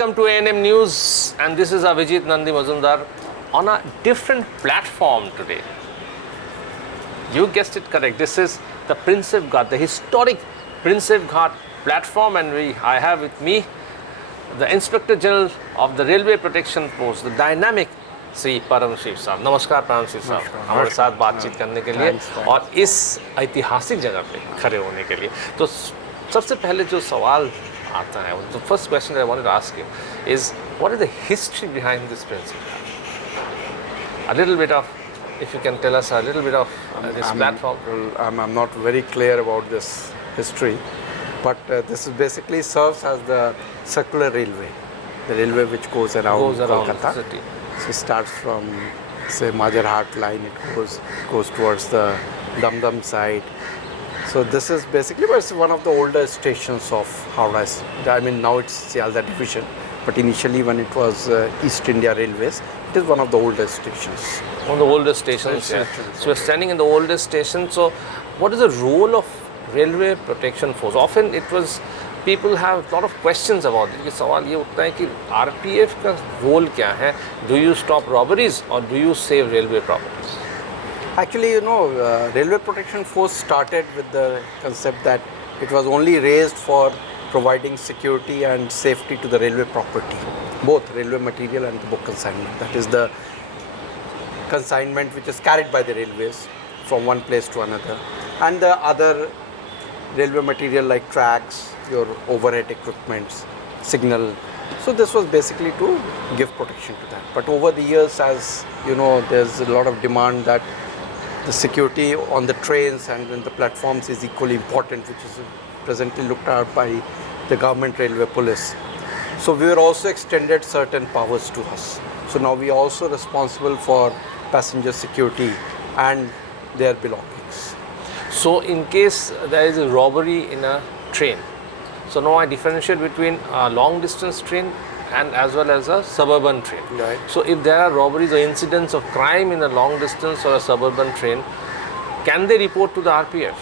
Welcome to ANM News, and this is Avijit Nandi Mazumdar on a different platform today. You guessed it correct. This is the Prinsep Ghat, the historic Prinsep Ghat platform, and I have with me the Inspector General of the Railway Protection Force, the dynamic Shri परमश साहब. नमस्कार परमश साहब, हमारे साथ बातचीत करने के लिए और इस ऐतिहासिक जगह पे खड़े होने के लिए. तो सबसे पहले जो सवाल आता है, the first question that I wanted to ask you is, what is the history behind this Prinsep Ghat? A little bit of, if you can tell us a little bit of this platform. I'm not very clear about this history, but this is basically serves as the circular railway, the railway which goes around Kolkata. The city. So it starts from, say, Majarhat line, it goes towards the Dum side. So this is basically, but it's one of the older stations of Howrah. I mean, now it's Sialda division, but initially when it was East India Railways, it is one of the oldest stations. One of the oldest stations, yeah. So we're standing in the oldest station. So what is the role of Railway Protection Force? Often it was, people have a lot of questions about it. ये सवाल ये उठता है कि RPF का role क्या है? Do you stop robberies or do you save railway properties? Actually, Railway Protection Force started with the concept that it was only raised for providing security and safety to the railway property, both railway material and the book consignment. That is the consignment which is carried by the railways from one place to another, and the other railway material like tracks, your overhead equipments, signal. So this was basically to give protection to that. But over the years, as you know, there's a lot of demand that the security on the trains and in the platforms is equally important, which is presently looked at by the government railway police. So we were also extended certain powers to us. So now we are also responsible for passenger security and their belongings. So in case there is a robbery in a train, so now I differentiate between a long distance train and as well as a suburban train. Right. So if there are robberies or incidents of crime in a long distance or a suburban train, can they report to the RPF?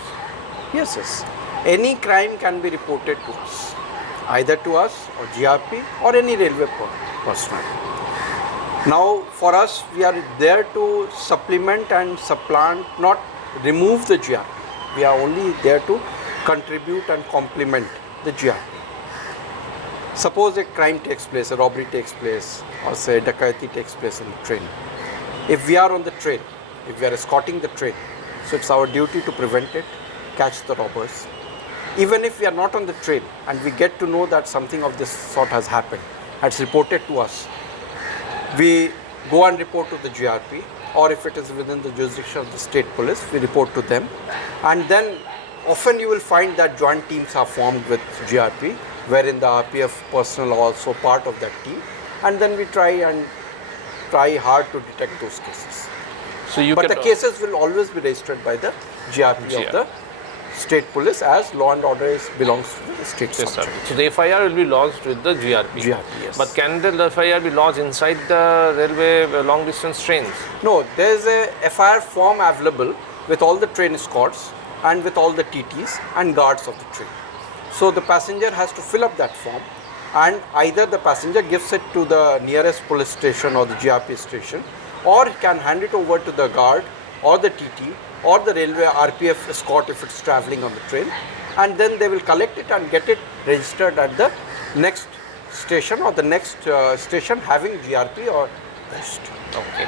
Yes. Any crime can be reported to us, either to us or GRP or any railway personnel. Now for us, we are there to supplement and supplant, not remove the GRP. We are only there to contribute and complement the GRP. Suppose a crime takes place, a robbery takes place, or say dacoity takes place in the train. If we are on the train, if we are escorting the train, so it's our duty to prevent it, catch the robbers. Even if we are not on the train and we get to know that something of this sort has happened, it's reported to us, we go and report to the GRP, or if it is within the jurisdiction of the state police, we report to them. And then often you will find that joint teams are formed with GRP, wherein the RPF personnel are also part of that team, and then we try hard to detect those cases. So but the cases will always be registered by the GRP of the state police, as law and order belongs to the state structure. So the FIR will be lodged with the GRP. GRP, yes. But can the FIR be lodged inside the railway long distance trains? No, there is a FIR form available with all the train escorts and with all the TTs and guards of the train. So the passenger has to fill up that form, and either the passenger gives it to the nearest police station or the GRP station, or can hand it over to the guard or the TT or the railway RPF escort if it's traveling on the train, and then they will collect it and get it registered at the next station or the next station having GRP or post. Okay.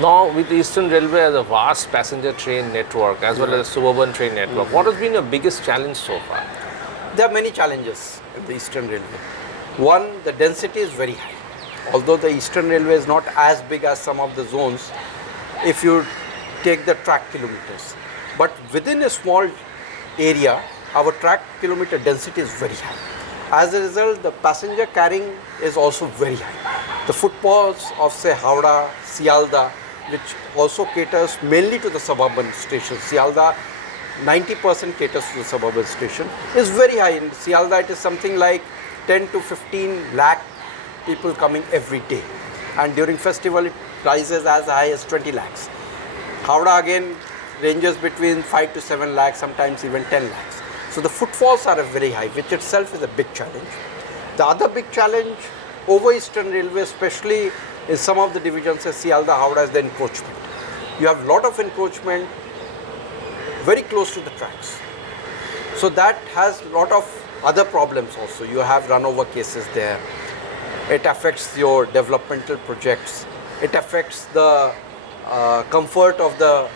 Now with the Eastern Railway as a vast passenger train network as well as a suburban train network, what has been your biggest challenge so far? There are many challenges in the Eastern Railway. One, the density is very high. Although the Eastern Railway is not as big as some of the zones, if you take the track kilometers. But within a small area, our track kilometer density is very high. As a result, the passenger carrying is also very high. The footfalls of, say, Howrah, Sialda, which also caters mainly to the suburban stations. Sialda, 90% caters to the suburban station, is very high. In Sialda, it is something like 10 to 15 lakh people coming every day. And during festival, it rises as high as 20 lakhs. Howrah again ranges between 5 to 7 lakhs, sometimes even 10 lakhs. So the footfalls are very high, which itself is a big challenge. The other big challenge over Eastern Railway, especially in some of the divisions, as Sialda, Howrah, is the encroachment. You have a lot of encroachment very close to the tracks. So that has a lot of other problems also. You have run-over cases there. It affects your developmental projects. It affects the comfort of the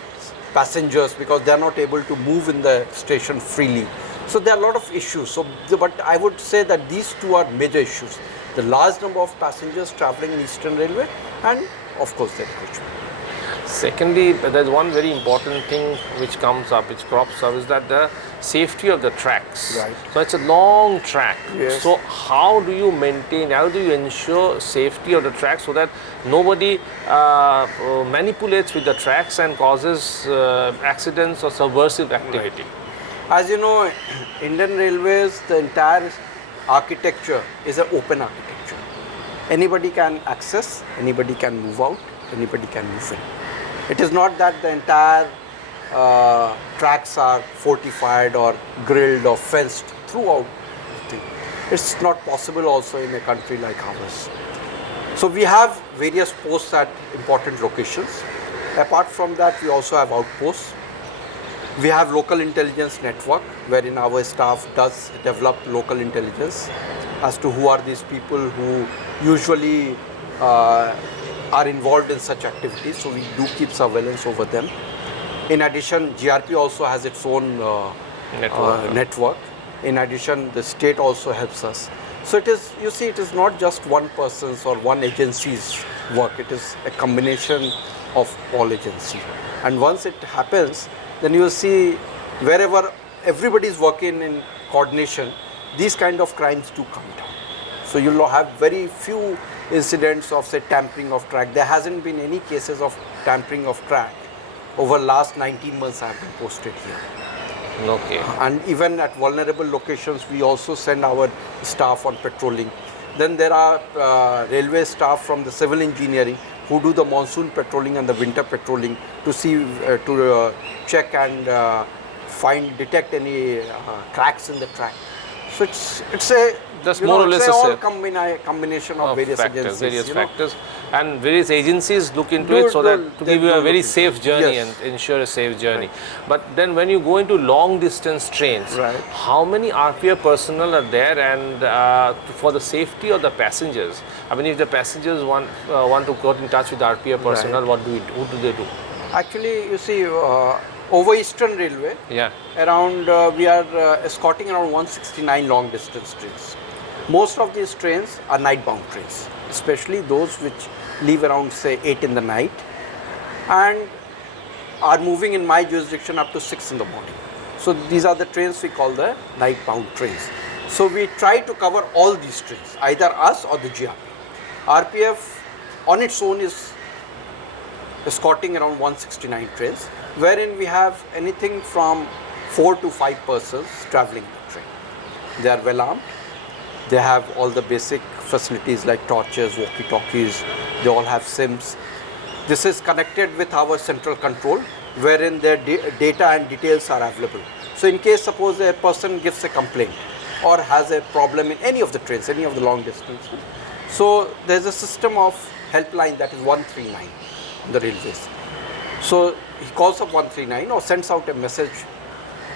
passengers because they are not able to move in the station freely. So there are a lot of issues. So, but I would say that these two are major issues. The large number of passengers traveling in Eastern Railway and of course the encroachment. Secondly, there's one very important thing which comes up, which crops up, is that the safety of the tracks. Right. So it's a long track. Yes. So how do you maintain, how do you ensure safety of the track so that nobody manipulates with the tracks and causes accidents or subversive activity? As you know, Indian Railways, the entire architecture is an open architecture. Anybody can access, anybody can move out, anybody can move in. It is not that the entire tracks are fortified or grilled or fenced throughout the thing. It's not possible also in a country like ours. So we have various posts at important locations. Apart from that, we also have outposts. We have local intelligence network wherein our staff does develop local intelligence as to who are these people who usually are involved in such activities, so we do keep surveillance over them. In addition, GRP also has its own network. In addition, the state also helps us. So it is, you see, it is not just one person's or one agency's work, it is a combination of all agencies. And once it happens, then you will see wherever everybody is working in coordination, these kind of crimes do come down. So you will have very few incidents of, say, tampering of track. There hasn't been any cases of tampering of track over last 19 months I have been posted here. Okay. And even at vulnerable locations, we also send our staff on patrolling. Then there are railway staff from the civil engineering who do the monsoon patrolling and the winter patrolling to see, check and detect any cracks in the track. So it's a just more or less a combination of various agencies. Various factors, and various agencies look into it so that to give you a very safe journey and ensure a safe journey. Right. But then when you go into long distance trains, Right. how many RPF personnel are there, and for the safety of the passengers? I mean, if the passengers want to get in touch with RPF personnel, what do do they do? Actually, you see, over Eastern Railway, around we are escorting around 169 long distance trains. Most of these trains are night bound trains, especially those which leave around, say, 8 in the night and are moving in my jurisdiction up to 6 in the morning. So these are the trains we call the night bound trains. So we try to cover all these trains, either us or the GRP. RPF on its own is escorting around 169 trains, wherein we have anything from 4 to 5 persons traveling the train. They are well armed. They have all the basic facilities like torches, walkie-talkies. They all have SIMs. This is connected with our central control, wherein their data and details are available. So in case suppose a person gives a complaint or has a problem in any of the trains, any of the long distance, so there's a system of helpline that is 139 in the railways. So he calls up 139 or sends out a message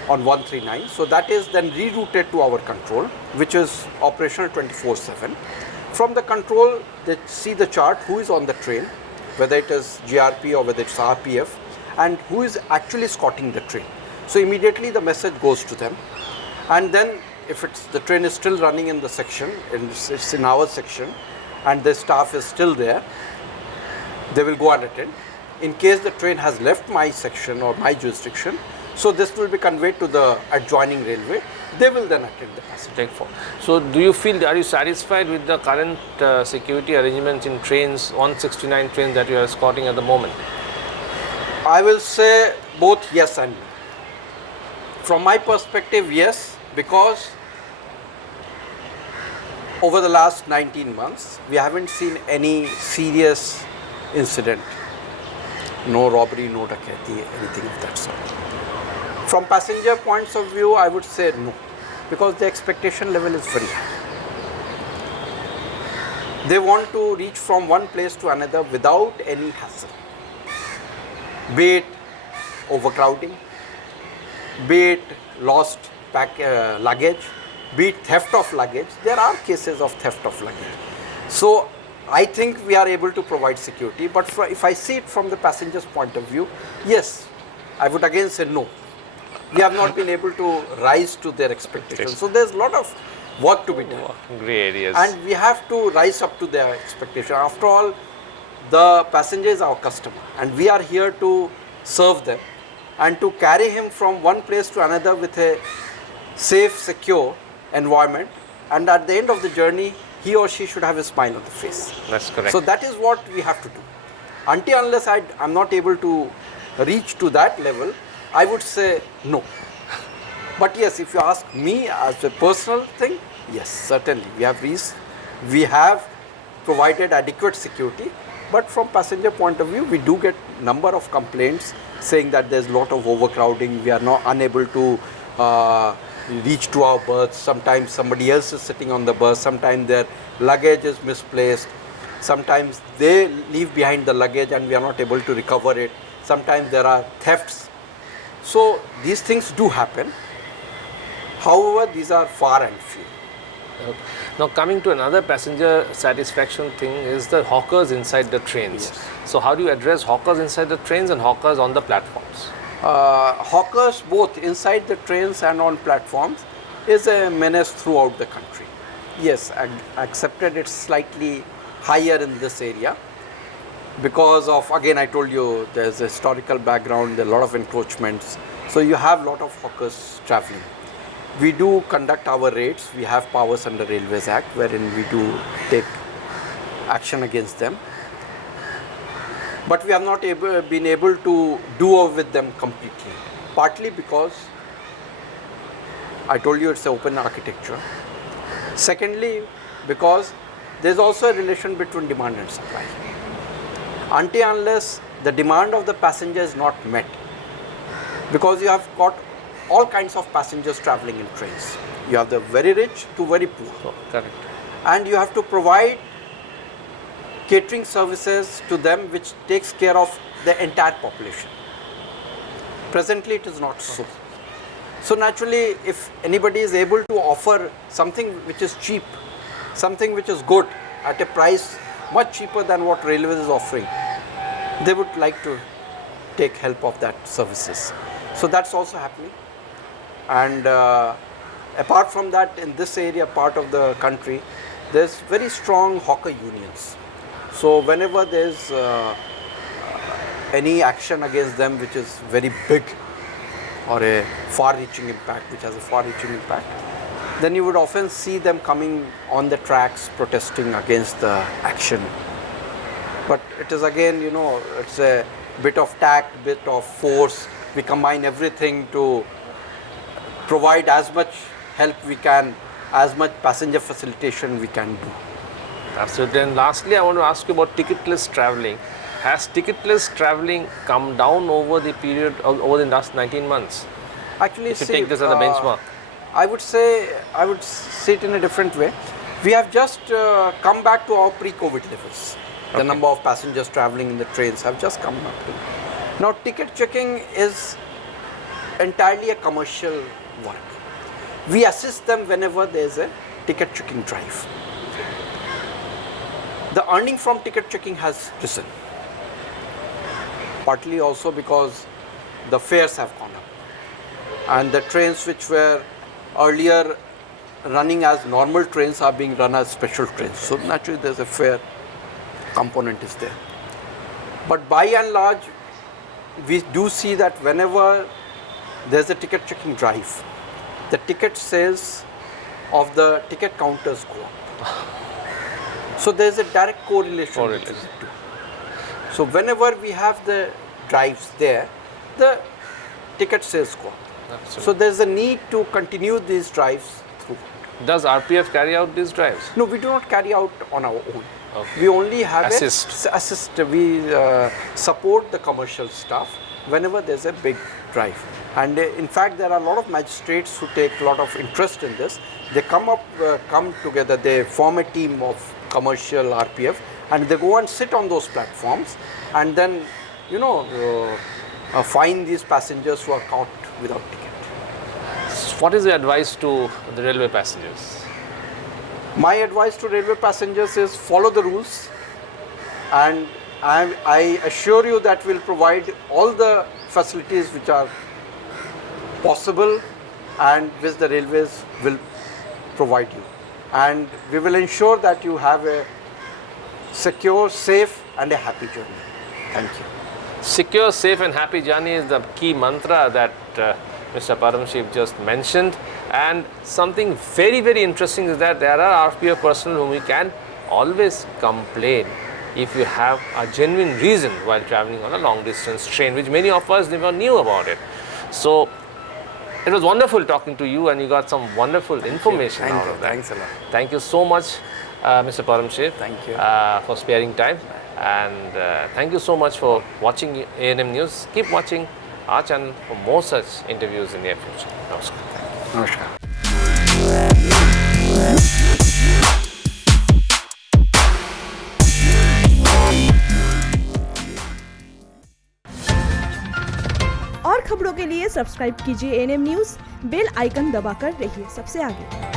on 139. So that is then rerouted to our control, which is operational 24/7. From the control, they see the chart, who is on the train, whether it is GRP or whether it's RPF, and who is actually escorting the train. So immediately the message goes to them. And then if the train is still running in the section, and it's in our section, and the staff is still there, they will go and attend. In case the train has left my section or my jurisdiction, so this will be conveyed to the adjoining railway. They will then attend the passenger. So do you feel, are you satisfied with the current security arrangements in trains, 169 trains that you are escorting at the moment? I will say both yes and no. From my perspective, yes, because over the last 19 months, we haven't seen any serious incident. No robbery, no daikaiti, anything of that sort. From passenger points of view, I would say no, because the expectation level is very high. They want to reach from one place to another without any hassle. Be it overcrowding, be it lost luggage, be it theft of luggage. There are cases of theft of luggage. So I think we are able to provide security, but if I see it from the passenger's point of view, yes, I would again say no. We have not been able to rise to their expectations. So there's a lot of work to be done. Grey areas. And we have to rise up to their expectation. After all, the passenger is our customer and we are here to serve them and to carry him from one place to another with a safe, secure environment, and at the end of the journey, he or she should have a smile on the face. That's correct. So that is what we have to do. Until unless I'm not able to reach to that level, I would say no. But yes, if you ask me as a personal thing, yes, certainly we have provided adequate security. But from passenger point of view, we do get number of complaints saying that there's a lot of overcrowding. We are not unable to reach to our berths. Sometimes somebody else is sitting on the bus. Sometimes their luggage is misplaced. Sometimes they leave behind the luggage and we are not able to recover it. Sometimes there are thefts. So these things do happen. However, these are far and few. Now coming to another passenger satisfaction thing is the hawkers inside the trains. Yes. So how do you address hawkers inside the trains and hawkers on the platforms? Hawkers both inside the trains and on platforms is a menace throughout the country. Yes, accepted it's slightly higher in this area because of, again I told you, there's a historical background, there are a lot of encroachments. So you have a lot of hawkers traveling. We do conduct our raids. We have powers under Railways Act wherein we do take action against them. But we have not been able to do away with them completely. Partly because I told you it's an open architecture. Secondly, because there's also a relation between demand and supply. Until unless the demand of the passenger is not met, because you have got all kinds of passengers traveling in trains. You have the very rich to very poor. Oh, correct. And you have to provide catering services to them which takes care of the entire population. Presently it is not so. So naturally, if anybody is able to offer something which is cheap, something which is good at a price much cheaper than what Railways is offering, they would like to take help of that services. So that's also happening. And apart from that, in this area part of the country, there's very strong hawker unions. So whenever there's any action against them which is very big or a far-reaching impact, which has a far-reaching impact, then you would often see them coming on the tracks protesting against the action. But it is again, you know, it's a bit of tact, bit of force. We combine everything to provide as much help we can, as much passenger facilitation we can do. Absolutely. And lastly, I want to ask you about ticketless traveling. Has ticketless traveling come down over the period, over the last 19 months? Actually, if you take this as a benchmark. I would say it in a different way. We have just come back to our pre-COVID levels. The number of passengers traveling in the trains have just come up to. Now, ticket checking is entirely a commercial work. We assist them whenever there is a ticket checking drive. The earning from ticket checking has risen. Partly also because the fares have gone up. And the trains which were earlier running as normal trains are being run as special trains. So naturally there's a fare component is there. But by and large, we do see that whenever there's a ticket checking drive, the ticket sales of the ticket counters go up. So there's a direct correlation between the two. So whenever we have the drives there, the ticket sales go up. Absolutely. So there's a need to continue these drives through. Does RPF carry out these drives? No, we do not carry out on our own. Okay. We only have assist. We support the commercial staff whenever there's a big drive. And in fact, there are a lot of magistrates who take a lot of interest in this. They come together, they form a team of commercial RPF, and they go and sit on those platforms and then, fine these passengers who are caught without ticket. What is your advice to the railway passengers? My advice to railway passengers is follow the rules, and I assure you that we'll provide all the facilities which are possible and which the railways will provide you. And we will ensure that you have a secure, safe and a happy journey. Thank you. Secure, safe and happy journey is the key mantra that Mr. परमश just mentioned. And something very, very interesting is that there are RPF personnel whom we can always complain if you have a genuine reason while traveling on a long distance train, which many of us never knew about it. So it was wonderful talking to you, and you got some wonderful information out of that. Thanks a lot. Thank you so much, Mr. परमश. Thank you. For sparing time. And thank you so much for watching ANM News. Keep watching our channel for more such interviews in the near future. Namaskar. Namaskar. और खबरों के लिए subscribe कीजिए ANM news, bell icon दबाकर रहिए सबसे आगे।